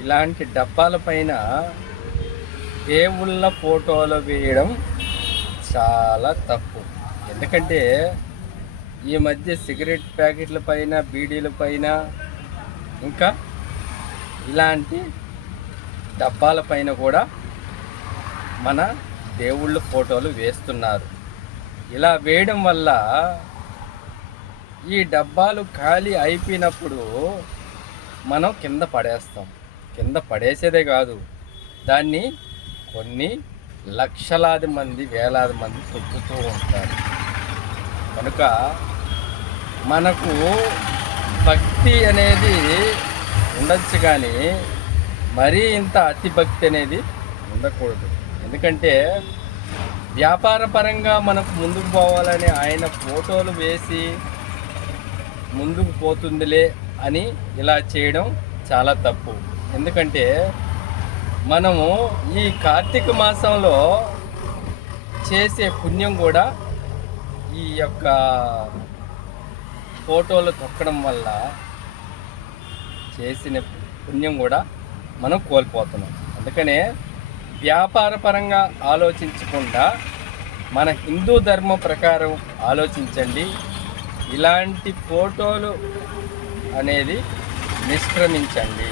ఇలాంటి డబ్బాల పైన దేవుళ్ళ ఫోటోలు వేయడం చాలా తప్పు. ఎందుకంటే ఈ మధ్య సిగరెట్ ప్యాకెట్ల పైన, బీడీల పైన, ఇంకా ఇలాంటి డబ్బాల పైన కూడా మన దేవుళ్ళ ఫోటోలు వేస్తున్నారు. ఇలా వేయడం వల్ల ఈ డబ్బాలు ఖాళీ అయిపోయినప్పుడు మనం కింద పడేస్తాం. కింద పడేసేదే కాదు, దాన్ని కొన్ని లక్షలాది మంది, వేలాది మంది తొక్కుతూ ఉంటారు. కనుక మనకు భక్తి అనేది ఉండొచ్చు, కానీ మరీ ఇంత అతి భక్తి అనేది ఉండకూడదు. ఎందుకంటే వ్యాపార పరంగా మనకు ముందుకు పోవాలని ఆయన ఫోటోలు వేసి ముందుకు పోతుందిలే అని ఇలా చేయడం చాలా తప్పు. ఎందుకంటే మనము ఈ కార్తీక మాసంలో చేసే పుణ్యం కూడా ఈ యొక్క ఫోటోలు తొక్కడం వల్ల చేసిన పుణ్యం కూడా మనం కోల్పోతున్నాం. అందుకనే వ్యాపార పరంగా ఆలోచించకుండా మన హిందూ ధర్మం ప్రకారం ఆలోచించండి. ఇలాంటి ఫోటోలు అనేది నిష్క్రమించండి.